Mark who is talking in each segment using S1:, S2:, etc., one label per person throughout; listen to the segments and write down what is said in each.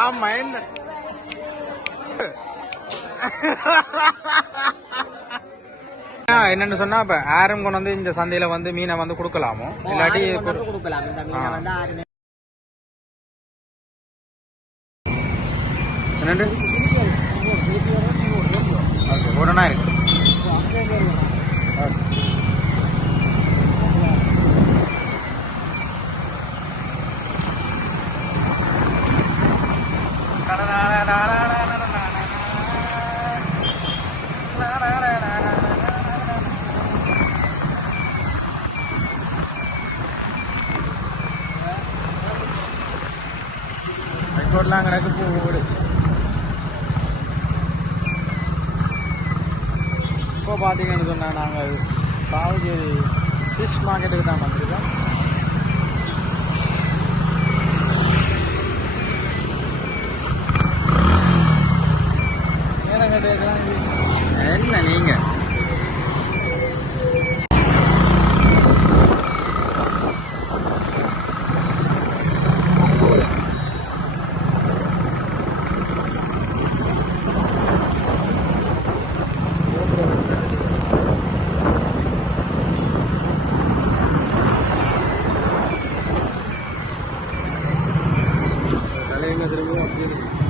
S1: ஆமா என்ன என்னன்னு சொன்னா இப்ப ஆரம் கொண்டு வந்து இந்த சந்தையில வந்து மீனை வந்து கொடுக்கலாமோ? இல்லாட்டி
S2: ஆறு கொண்டு கொடுக்கலாம். இந்த மீனை வந்து ஆறு
S1: என்னண்டு ஓகே உடனே இருக்கு ரைக்கோட்லாம் கிடக்கு இப்போ பார்த்தீங்கன்னு சொன்னால் நாங்கள் சாவகேரி ஃபிஷ் மார்க்கெட்டுக்கு தான் வந்திருக்கோம். என்ன நீங்கள் благодарю вас.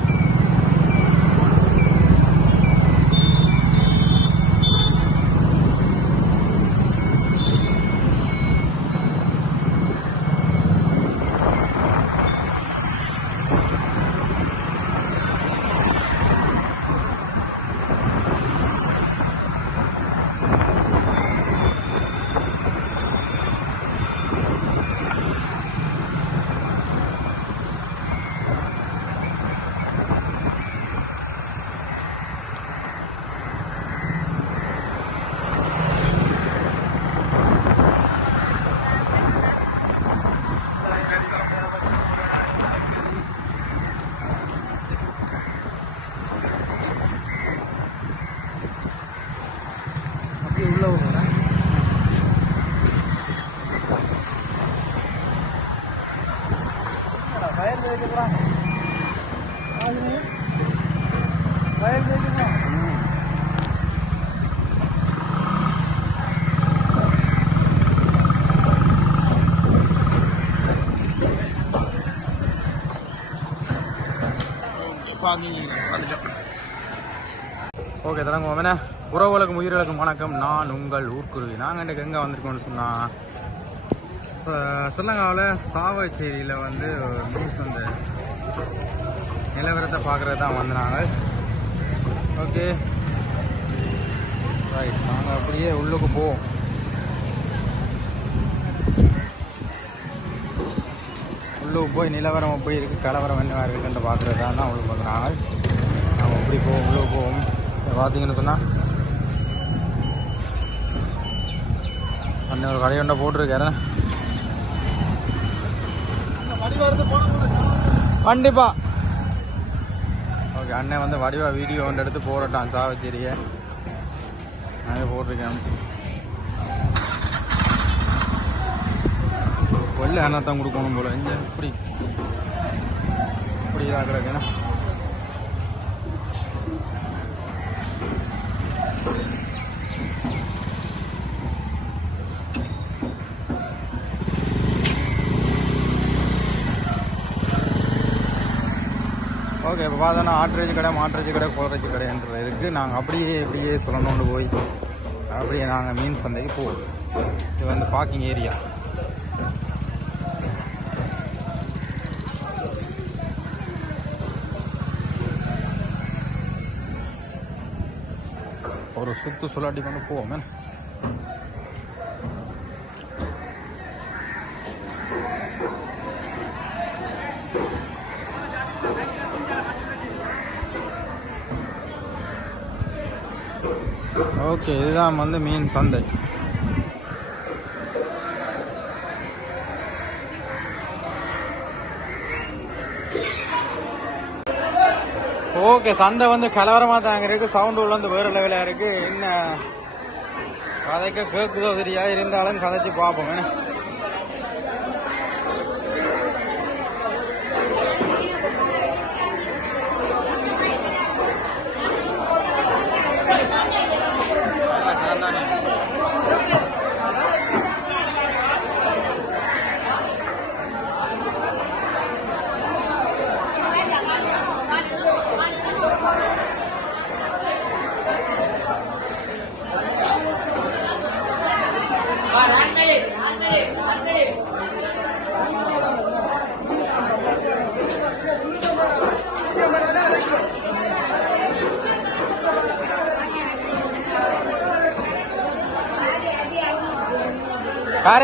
S1: ஓகே தரங்க என்ன? உறவுகளுக்கும் உயிர்களுக்கும் வணக்கம். நான் உங்கள் ஊர்க்குருவி. நாங்கள் இன்றைக்கு எங்கே வந்திருக்கோம்னு சொன்னால் ஸ்ரீலங்காவில் சாவச்சேரியில் வந்து நியூஸ் அந்த நிலவரத்தை பார்க்குறது தான் வந்தாங்க ஓகே. ரைட் நாங்கள் அப்படியே உள்ளுக்கு போவோம். உள்ளுக்கு போய் நிலவரம் எப்படி இருக்குது கலவரம் என்னவாக இருக்குன்னு பார்க்குறது தான் தான் உள்ளுக்கு வந்து நாங்கள் எப்படி போவோம் உள்ளுக்கு போவோம்? பார்த்தீங்கன்னு சொன்னால் அண்ணன் ஒரு கடையொண்டை போட்டிருக்காரு. கண்டிப்பா. ஓகே அண்ணன் வந்து வடிவா வீடியோ ஒன்று எடுத்து போடட்டான் சாவச்சேரியை நாங்கள் போட்டிருக்கேன். வெள்ளை அண்ணத்தான் கொடுக்கணும் போல. இங்கே இப்படி. இப்படி இதாக்குறதுன்னா ஓகே இப்போ பார்த்தோன்னா ஆட்ரேஜ் கடை மாட்ரேஜ் கடை கோரேஜ் கடைன்றது இருக்குது நாங்கள் அப்படியே இப்படியே சொல்லணும்னு போய் அப்படியே நாங்கள் மீன் சந்தைக்கு போவோம். இது வந்து பார்க்கிங் ஏரியா சுத்து சொல்லாட்டி கொண்டு போவோமே ஓகே இதுதான் வந்து மீன் சந்தை ஓகே சந்தை வந்து கலவரமாக தாங்க இருக்கு. சவுண்ட் உள்ள வந்து வேறு லெவலாக இருக்கு. என்ன கதைக்க கேக்குதோ சரியா இருந்தாலும் கதைச்சு பார்ப்போம். என்ன?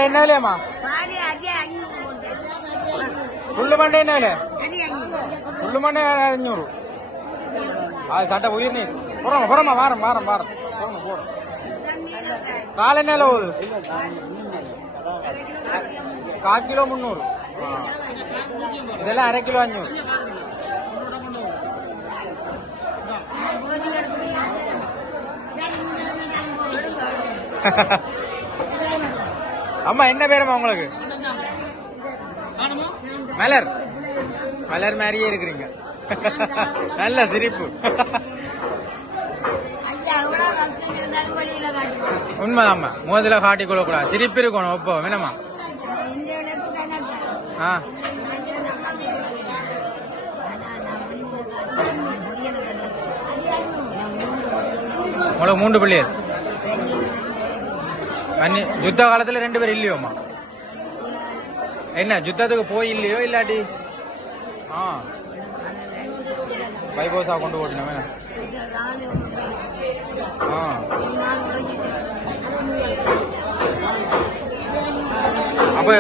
S1: என்ன விலை
S3: அது அஞ்சூறு
S1: புல்லு மண்டை வேற அஞ்சூறு அது சட்டை உயிர் நீர் போறோம் போறோமா வாரம் வாரம் வாரம் போறோம் போறோம் கால் என்ன விலை போகுது கால் கிலோ முந்நூறு ஆ. இதெல்லாம் அரை கிலோ அஞ்சூறு அம்மா என்ன பேருமா உங்களுக்கு? மலர். மலர் மாதிரியே இருக்கிறீங்க. நல்ல சிரிப்பு. உண்மைதாம்மா. முதல்ல காட்டி கொள்ளக்கூடாது சிரிப்பு இருக்கணும் ஒப்போ வேணாமா
S3: இந்த இழப்பு கணக்கு
S1: ஆ. உங்களுக்கு மூன்று பிள்ளைகள். அன்னி யுத்த காலத்துல ரெண்டு பேர் இல்லையோம்மா? என்ன யுத்தத்துக்கு போய் இல்லையோ இல்லாட்டி? ஆ. பைபோசா கொண்டு ஓட்டினோம் என்ன ஆ. அப்போ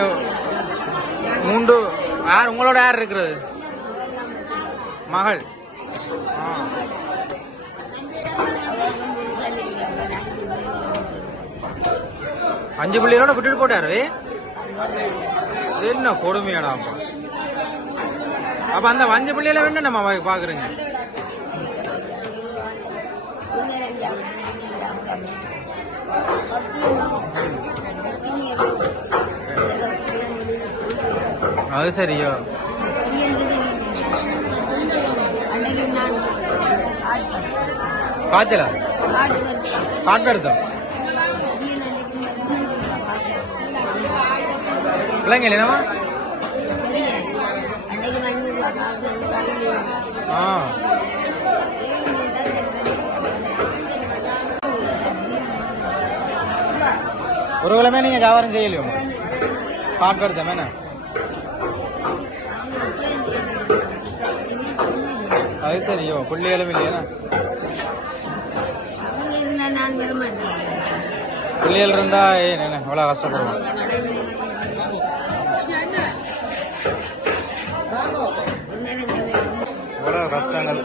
S1: மூன்று யார் உங்களோட யார் இருக்கிறது? மகள். ஆ. அஞ்சு பிள்ளைகளோட விட்டுட்டு போட்டாரு. என்ன கொடுமையாடா அப்போ. அப்ப அந்த அஞ்சு பிள்ளையில வேணும் நம்ம வா- பாக்குறீங்க. அது சரியோ. காய்ச்சலா?
S3: காட்டு வருத்தம்
S1: பிள்ளைங்க
S3: காசு
S1: ஆ. ஒரு கிழமை நீங்க வியாபாரம் செய்யலையோ? காட்டெடுத்தோம் என்ன? அது சரியோ பிள்ளைகளும் இல்லையா
S3: அவங்க இருந்தா நான் தர மாட்டேன்
S1: பிள்ளைகள் இருந்தா ஏன் என்ன இவ்வளோ கஷ்டப்படுவோம் கஷ்டங்கள்.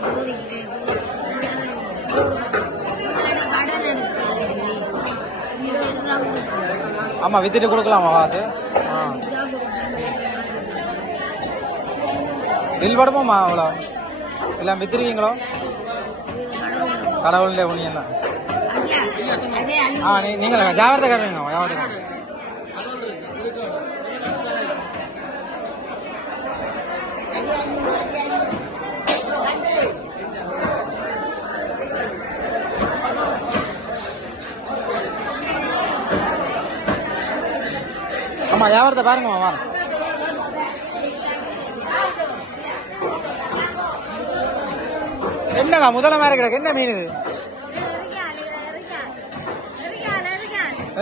S3: கடன்
S1: ஆமா வித்துட்டு கொடுக்கலாமா காசு? ஆ. பில் படுமோமா அவ்வளோ? எல்லாம் வித்துருவீங்களோ? கடவுளுடைய புண்ணியம் தான் ஆ நீ நீங்கள் ஜாகிரதைக்காரங்க ஜாகிரதைக்காரங்க. ஆமா வியாபாரத்தை பாருங்கம்மா வாங்க என்னங்க முதல்ல மாதிரி கிடக்கு. என்ன மீன் இது?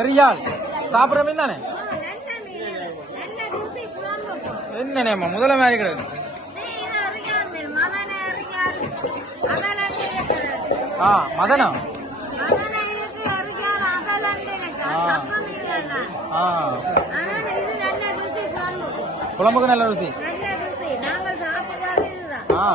S1: ரியால் சாப்பிட்ற மீன் தானே? என்னண்ணேம்மா முதல்ல மாதிரி கிடக்கு. ஆ மதனா? ஆ. குழம்புக்கு நல்ல ருசி. ஆ.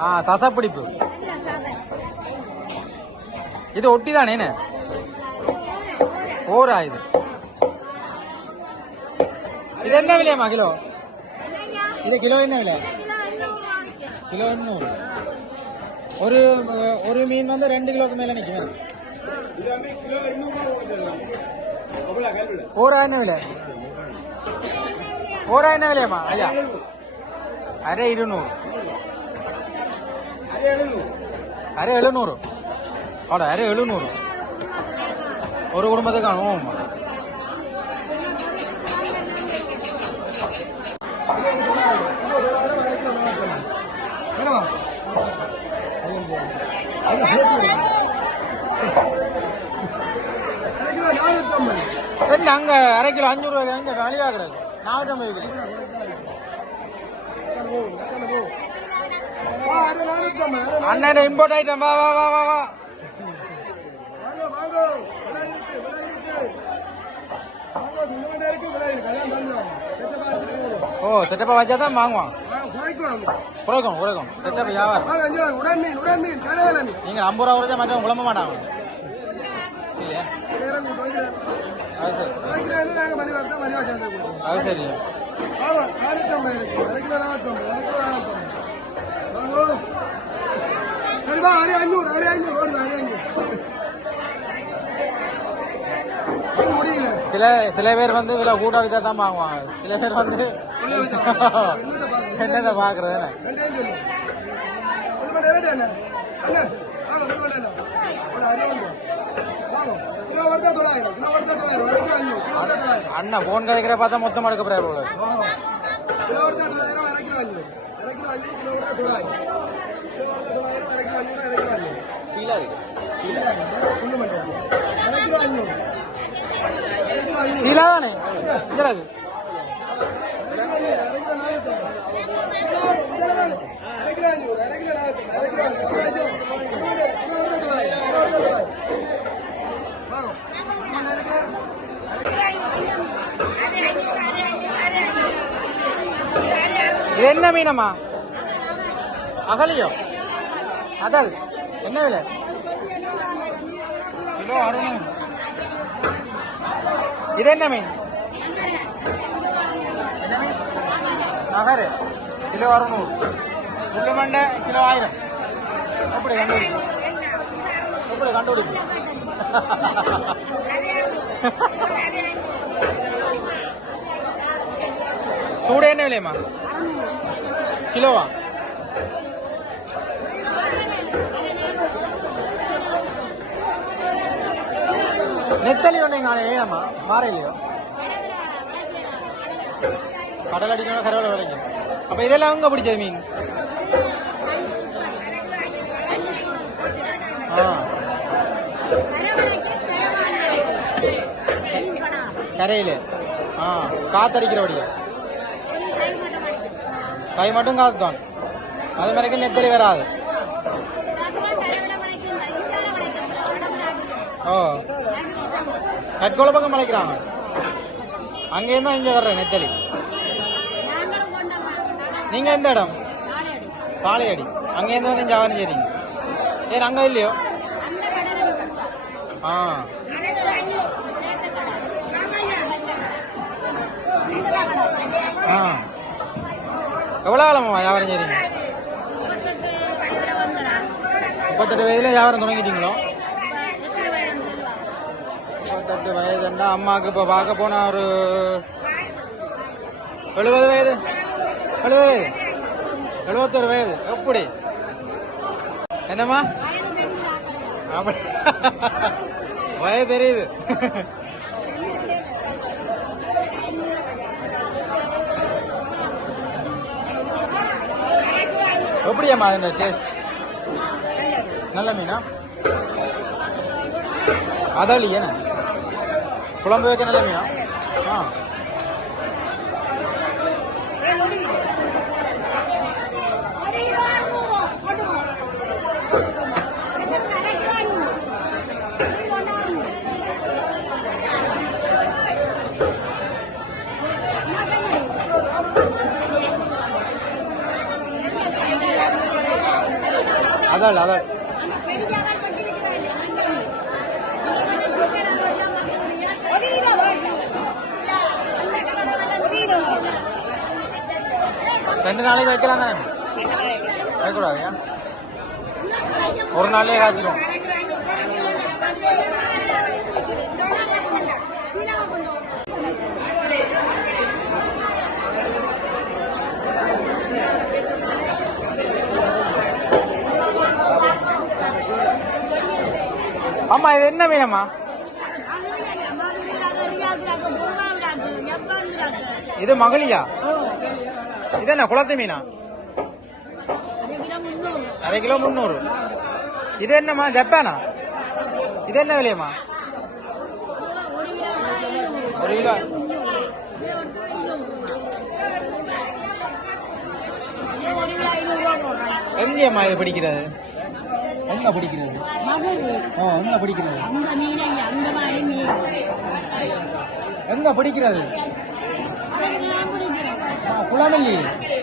S1: ஆ. தசப்பிடிப்பு. இது ஒட்டி தானே என்ன? ஓரா இது. இது என்ன விலையம்மா கிலோ? இது கிலோ என்ன விலை? கிலோ எண்ணூறு. ஒரு ஒரு மீன் வந்து ரெண்டு கிலோக்கு மேல நிற்கும் ஓரா என்ன விலை ஓரா என்ன விலையம்மா ஐயா அரை இருநூறு அரை எழுநூறு அட அரை எழுநூறு ஒரு குடும்பத்துக்கு அனுபவம் என்ன அங்க அரை கிலோ அஞ்சூறு ரூபாய் அங்க வெளியாக கிடக்கு? நானூற்றம்பது
S4: வா,
S1: அண்ணன் இம்போர்ட் ஐட்டம் வா வா வா வா வா. ஓ செட்டப்பா வச்சா தான் வாங்குவான்.
S4: குறைக்கும்
S1: குறைக்கும் செட்டப் வியாபாரம்? நீங்கள் ஐம்பது ரூபா குறைச்சா மற்றவங்க குழம்ப மாட்டாங்க. சில சில பேர் வந்து விலை கூட்ட விதா தான் வாங்குவாங்க. சில பேர் வந்து என்னதை என்ன
S4: அண்ணா
S1: போன் கதைக்கிற பார்த்தா மொத்தம் எடுக்க போறாரு ஃபீலா இருக்கு.
S4: ஒன்று மணி நேரம்
S1: இது என்ன மீனம்மா? அகலியோ? அதல் என்ன விலை? கிலோ அறுநூறு. இது என்ன மீன்? நகரு. கிலோ அறுநூறு புல்லு மண்டை கிலோ ஆயிரம் எப்படி கண்டுபிடிக்கும் எப்படி கண்டுபிடிக்கும் சூடு என்ன விலையம்மா கிலோவா நெத்தலி ஒன்று எங்கே ஏழம்மா மாறையிலையோ கடல் அடிக்கணும் கரவலை விளைங்க அப்ப இதெல்லாம் எங்கே பிடிச்சது மீன்? கரையில. ஆ காத்தடிக்கிறபடியா கை மட்டும் காத்து தான் அது மாதிரி நெத்தலி வராது. ஓ. கட்கோள பக்கம் மலைக்கிறாங்க அங்கேருந்து தான் இங்கே வர்றேன் நெத்தலி. நீங்க எந்த இடம்? பாளையடி அங்கேருந்து வந்து இங்கே ஆவரம் சரிங்க ஏன் அங்கே இல்லையோ? ஆ. ஆ. எவ்வளோ காலமா வியாபாரம் செய்றீங்க? முப்பத்தெட்டு வயதுல வியாபாரம் தொடங்கிட்டீங்களோ? முப்பத்தெட்டு வயதுண்டா அம்மாவுக்கு இப்போ பார்க்க போனா ஒரு எழுபது வயது. எழுபது எழுபத்தொரு வயது எப்படி? என்னம்மா? அப்படி. வயது தெரியுது. எப்படியாம்மா அதோட டேஸ்ட் நல்ல மீனா? அதாளி குழம்பு வைக்க நல்ல மீனா? ஆ. அதால் அதால் ரெண்டு நாளைக்கு வைக்கலாம் தானே? வைக்கக்கூடாது ஒரு நாளே காய்ச்சிடும் அம்மா இது என்ன மீனம்மா? இது மகளியா? இது என்ன குளத்து மீனா? அரை கிலோ முந்நூறு இது என்னம்மா ஜப்பானா? இது என்ன விலையம்மா? ஒரு கிலோ. எங்கேயம்மா இது பிடிக்கிறது? எங்க பிடிக்கிறது ஓ எங்க பிடிக்கிறது எங்க பிடிக்கிறது ஆ, குளம் இல்லையே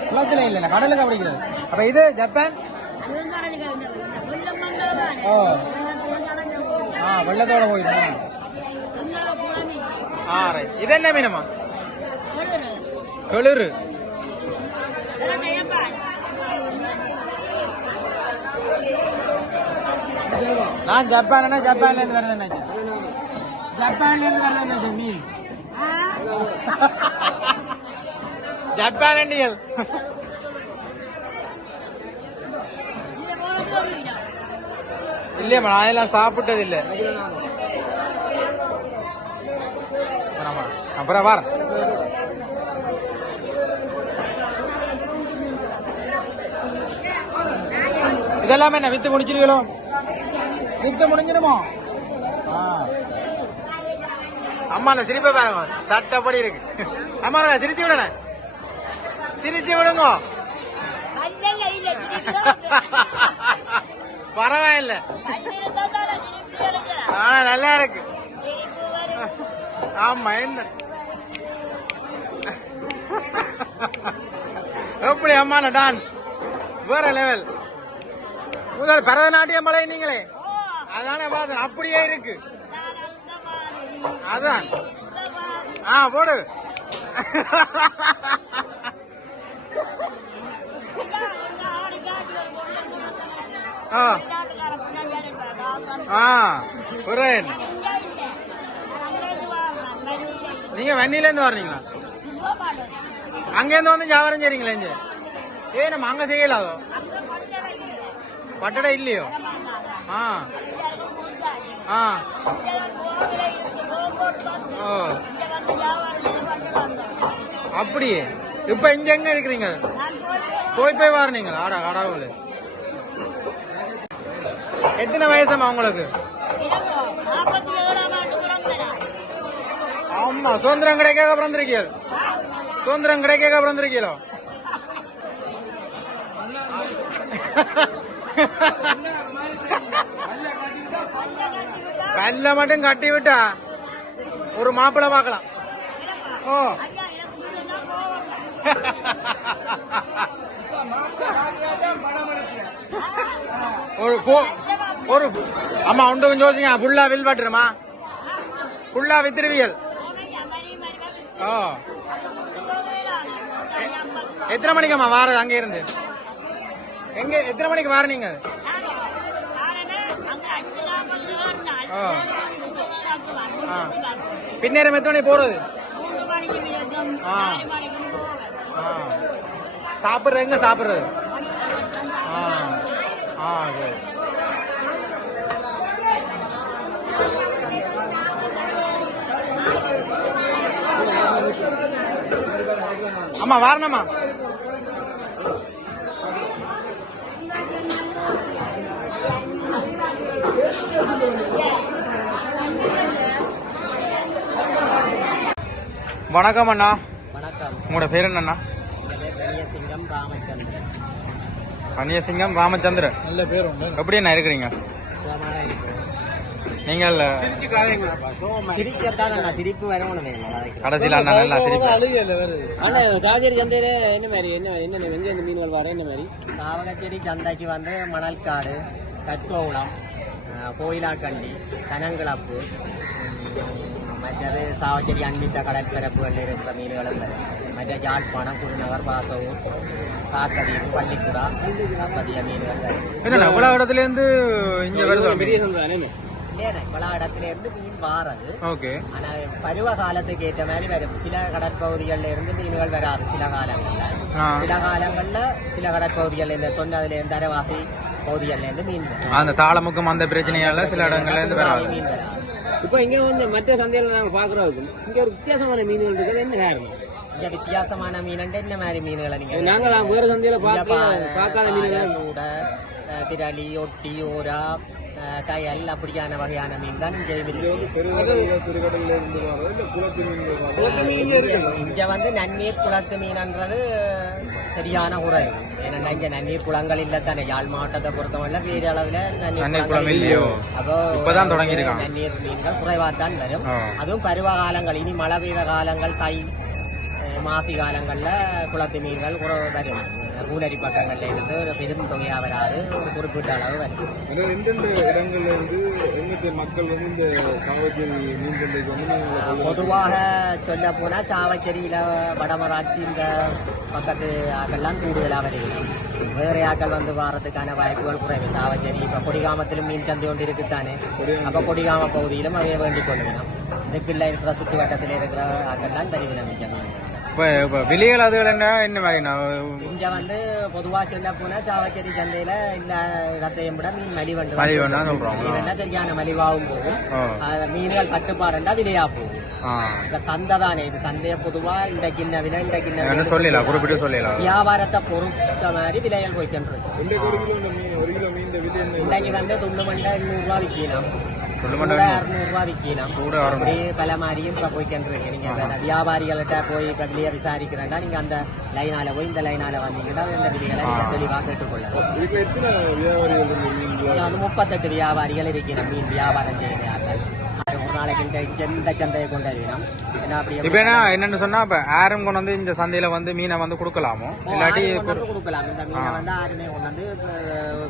S1: குளத்துல இல்ல கடலுக்கு பிடிக்கிறது அப்ப இது ஜப்பான்? ஓ ஆ. வெள்ளத்தோட போயிருந்தோம் ஆ ரைட் இது என்ன மீனம்மா கெளுரு நான் ஜப்பான்னா ஜப்பான்ல இருந்து வரேன் நினைச்சேன் ஜப்பான்ல இருந்து வரேன் நினைச்சேன் மீன்? ஜப்பான் அண்டியல் இல்லையா நான் அதெல்லாம் சாப்பிட்டது இல்லை. அப்புறம் வார இதெல்லாம் என்ன வித்து முடிச்சிருக்கீங்களோ? வித்து முடிஞ்சிடுமோ ஆ. அம்மா அந்த சிரிப்பை பாருங்க. சட்டப்படி இருக்கு. அம்மா நான் சிரிச்சு விடல. சிரிச்சு விடுங்க. பரவாயில்ல. ஆ நல்லா இருக்கு. ஆமா என்ன எப்படி அம்மான டான்ஸ் வேற லெவல் முதல் பரதநாட்டியம் பழகினீங்களே. அதானே பார்த்தேன் அப்படியே இருக்கு. அதான். ஆ போடு. ஆ. ஆ புரியன் நீங்க வண்டியிலேருந்து வர்றீங்களா? அங்கேருந்து வந்து வியாபாரம் செய்றீங்களா இங்க? ஏ நம்ம அங்க செய்யலாதோ? பட்டடை இல்லையோ? ஆ ஆ ஓ அப்படியே இப்ப இங்க எங்க இருக்கிறீங்க போய் போய் வாரணீங்களா ஆடா கடவுள் எத்தனை வயசுமா உங்களுக்கு ஆமா சுதந்திரம் கிடைக்காக பிறந்திருக்கீள் சுதந்திரம் கிடைக்காக பிறந்திருக்கீளோ கல்ல மட்டும் கட்டி விட்டா ஒரு மாப்பிள்ள பார்க்கலாம். ஓ. ஒரு ஒரு அம்மா உண்டு கொஞ்சம் யோசிங்க. புல்லா வில் பட்டுருமா? புல்லா வித்திருவியல். ஓ. எத்தனை எத்தனை மணிக்கம்மா வாரது அங்க இருந்து எங்க எத்தனை மணிக்கு வார பின்னேரம் எத்தனை போறது? சாப்பிட்றது எங்க சாப்பிட்றது? ஆ. ஆ சரி. வணக்கம் அண்ணா.
S2: வணக்கம்.
S1: உங்களோட பேர் என்னண்ணா?
S2: சிங்கம் ராமச்சந்திரன்.
S1: கன்னியசிங்கம் ராமச்சந்திரன்.
S4: நல்ல பேர் உண்டு.
S1: எப்படி அண்ணா இருக்கிறீங்க? நீங்கள்
S2: நான் சிரிப்பு
S1: கடைசியில் அண்ணா நல்லா
S5: சாவச்சேரி சந்தையில என்ன மாதிரி என்ன என்ன வெஞ்ச இந்த மீன்கள் வர என்ன மாதிரி?
S2: சாவகச்சேரி சந்தைக்கு வந்து மணல்காடு கற்கோகுளம் கோயிலாக்கண்டி கனங்கிளப்பு உம், மற்றது சாவச்சேரி அன்பித்த கடல் பிறப்புகளில் இருக்கிற மீன்களும் வரும் மற்ற யாழ்ப்பாணம் குருநகர் பாசவூர் காக்கதீவு பள்ளிக்குடா பதிய மீன்கள் வரும்
S1: என்னண்ணா உலகத்துல இருந்து இங்க வருது
S5: பெரிய சந்தை தானே
S2: இல்லையா பல இடத்துல இருந்து மீன் வாரது
S1: ஓகே
S2: ஆனா பருவ காலத்துக்கு ஏற்ற மாதிரி வரும் சில கடற்பகுதிகள்ல இருந்து மீன்கள் வராது சில காலங்கள்ல. சில காலங்கள்ல சில கடற்பகுதிகள்ல இந்த சொன்னதுல இருந்து அரவாசி பகுதிகள்ல இருந்து மீன் வரும்
S1: அந்த தாளமுக்கும் அந்த பிரச்சனையால சில இடங்கள்ல இருந்து வராது
S2: மீன் வராது
S5: இப்போ இங்க வந்து மற்ற சந்தையில நாங்க பாக்குறோம் இங்க ஒரு வித்தியாசமான மீன்கள் இருக்குது. என்ன காரணம்?
S2: இங்க வித்தியாசமான மீனண்டு என்ன மாதிரி மீன்களை நீங்க
S5: நாங்க நான் வேற சந்தையில பார்க்க பார்க்காத மீன்கள்.
S2: அஹ், திரளி ஒட்டி ஓரா கயல் அப்படியான வகையான மீன் தான் இங்க இருக்கு. இங்க வந்து நன்னீர் குளத்து மீன்ன்றது சரியான குறைவு ஏன்னா இங்க நன்னீர் குளங்கள் இல்ல தானே யாழ் மாவட்டத்தை பொறுத்தவரை பெரிய அளவுல
S1: நன்னீர் குளம் இல்லையோ?
S2: அப்போ
S1: இப்பதான் தொடங்கியிருக்காங்க.
S2: நன்னீர் மீன்கள் குறைவாத்தான் வரும்.
S1: ஆ.
S2: அதுவும் பருவ காலங்கள் இனி மழை பெய்த காலங்கள் தை மாசி காலங்கள்ல குளத்து மீன்கள் குறை வரும் பூனரி பக்கங்கள்ல இருந்து ஒரு பெரும் தொகையா வராது ஒரு குறிப்பிட்ட அளவு வரும்
S6: எந்தெந்த இடங்கள்ல இருந்து எங்கிட்ட மக்கள் வந்து இந்த சாவச்சேரி மீன் சந்தைக்கு வந்து
S2: பொதுவாக சொல்ல போனா சாவச்சேரியில வடமராட்சி இந்த பக்கத்து ஆக்கள்லாம் கூடுதலா வருகிறது வேற ஆக்கள் வந்து வாரத்துக்கான வாய்ப்புகள் குறைவு. சாவச்சேரி இப்ப கொடிகாமத்திலும் மீன் சந்தை ஒன்று இருக்குத்தானே அப்ப கொடிகாம பகுதியிலும் அவைய வேண்டிக் கொள்கிறோம் இதுக்குள்ள இருக்கிற சுற்று வட்டத்தில் இருக்கிற ஆக்கள்லாம் தெரிவினம் மீன்
S1: இப்போ விலைகள் என்ன என்ன மாதிரிண்ணா?
S2: இங்க வந்து பொதுவா சொல்ல போனா சாவச்சேரி சந்தையில இந்த இடத்தையும் விட மீன் மலிவண்டு
S1: மலிவண்டா சொல்றாங்க.
S2: மீன் சரியான மலிவாகவும் போகும். மீன்கள் தட்டுப்பாடுண்டா விலையா போகும்.
S1: ஆ.
S2: இந்த சந்தை தானே இது சந்தைய பொதுவா இந்த கிண்ண விலை இந்த கிண்ண
S1: சொல்லலாம் குறிப்பிட்டு
S2: வியாபாரத்தை பொறுத்த மாதிரி விலைகள் இருக்கு இன்னைக்கு வந்து துண்டு மண்டை விற்கலாம்.
S1: துண்டு
S2: கூட
S1: மண்டை
S2: அறுநூறு ரூபா விற்கலாம். அப்படி பல மாதிரியும் இப்ப போயிட்டு இருக்கு நீங்க வியாபாரிகள்கிட்ட போய் இப்ப விலையை விசாரிக்கிறேன்டா நீங்க அந்த லைனால போய் இந்த லைனால வந்தீங்கன்னா அந்த விலைகளை நீங்க தெளிவா கேட்டுக்கொள்ளலாம்
S6: இந்த
S2: வந்து முப்பத்தெட்டு வியாபாரிகள் இருக்கிறோம் மீன் வியாபாரம் ஒரு நாளைக்கு இந்த இந்த சந்தையை கொண்டு வருகிறோம் ஏன்னா அப்படி
S1: இப்போ என்ன என்னன்னு சொன்னா இப்போ ஆரம் கொண்டு வந்து இந்த சந்தையில வந்து மீனை வந்து கொடுக்கலாமோ? இல்லாட்டி
S2: கொடுக்கலாம். இந்த மீனை வந்து ஆறுமே கொண்டு வந்து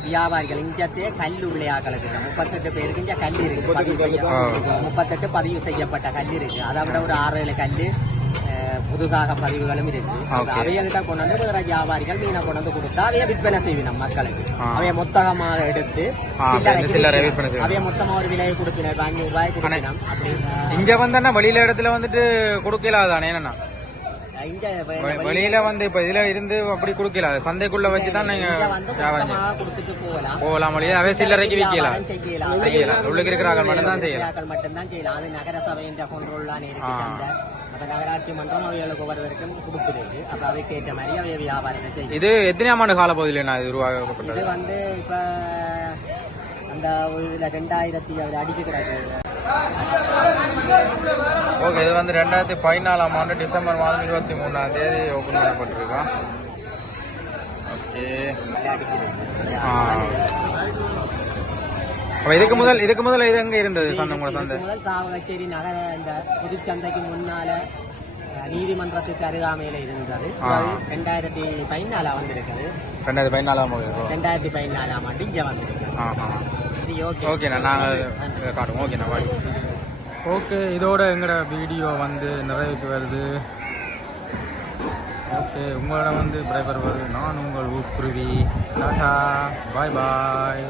S2: வியாபாரிகள் இங்கத்தே கல் உள்ள ஆக்களுக்கு இருக்கு. முப்பத்தெட்டு பேருக்கு இங்க கல் இருக்கு முப்பத்தெட்டு பதிவு செய்யப்பட்ட கல் இருக்கு. அதை விட ஒரு ஆறு ஏழு கல் புதுசாக பதிவுகளும் இருக்கு
S1: Okay.
S2: அவையகிட்ட கொண்டு வந்து வேற வியாபாரிகள் மீனை கொண்டு வந்து கொடுத்தா அவைய விற்பனை செய்வினோம் மக்களுக்கு. அவைய மொத்தமாக எடுத்து. அவைய மொத்தமா ஒரு விலையை இப்ப அஞ்சூறு ரூபாய் கொடுக்கணும்
S1: இங்க வந்தா வெளியில இடத்துல வந்துட்டு கொடுக்கலாதானே என்னன்னா வெளியில வந்து இப்ப இதுல இருந்து அப்படி கொடுக்கல சந்தைக்குள்ள வச்சு தான் நீங்க
S2: கொடுத்துட்டு போகலாம்.
S1: போகலாம் மொழியே அவே சில்லறைக்கு விற்கலாம்.
S2: செய்யலாம்.
S1: உள்ளுக்கு இருக்கிற மட்டும்தான் செய்யலாம்.
S2: மட்டும்தான் செய்யலாம். அது நகர சபையின் கண்ட்ரோல்லாம் இருக்கு நகராட்சி மன்றம் அவைகளுக்கு ஒவ்வொருவருக்கும் கொடுக்குறது அப்ப அதுக்கு ஏற்ற மாதிரி அவைய வியாபாரத்தை செய்யும்
S1: இது எத்தனையாம் ஆண்டு கால பகுதியில் நான் இது உருவாக்கப்பட்டது?
S2: இது வந்து இப்ப அந்த ஒரு இதுல ரெண்டாயிரத்தி அதுல அடிக்க கிடக்கு
S1: ஓகே இது வந்து ரெண்டாயிரத்தி பதினாலாம் ஆண்டு டிசம்பர் மாதம் இருபத்தி மூணாம் தேதி ஓப்பன் பண்ணப்பட்டிருக்கான் ஓகே. ஆ. அப்ப இதுக்கு முதல் இதுக்கு முதல்ல இது எங்க இருந்தது சந்தை உங்களோட
S2: இதுக்கு
S1: சந்தை?
S2: முதல் சாவகச்சேரி நகர இந்த புதுச்சந்தைக்கு முன்னால நீதிமன்றத்துக்கு அருகாமையில இருந்தது. ரெண்டாயிரத்தி பதினாலா வந்திருக்குது.
S1: ரெண்டாயிரத்தி பதினாலாம் ஆண்டு
S2: ரெண்டாயிரத்தி பதினாலாம் ஆண்டு இங்க வந்திருக்கு
S1: ஆ ஆ.
S2: சரி ஓகே.
S1: ஓகேண்ணா நாங்கள் காட்டுவோம். ஓகேண்ணா பாய் ஓகே இதோட எங்களோட வீடியோ வந்து நிறைவுக்கு வருது. ஓகே உங்களோட வந்து பிரைவர் வருது நான் உங்கள் ஊக்குருவி. டாடா. பாய் பாய்.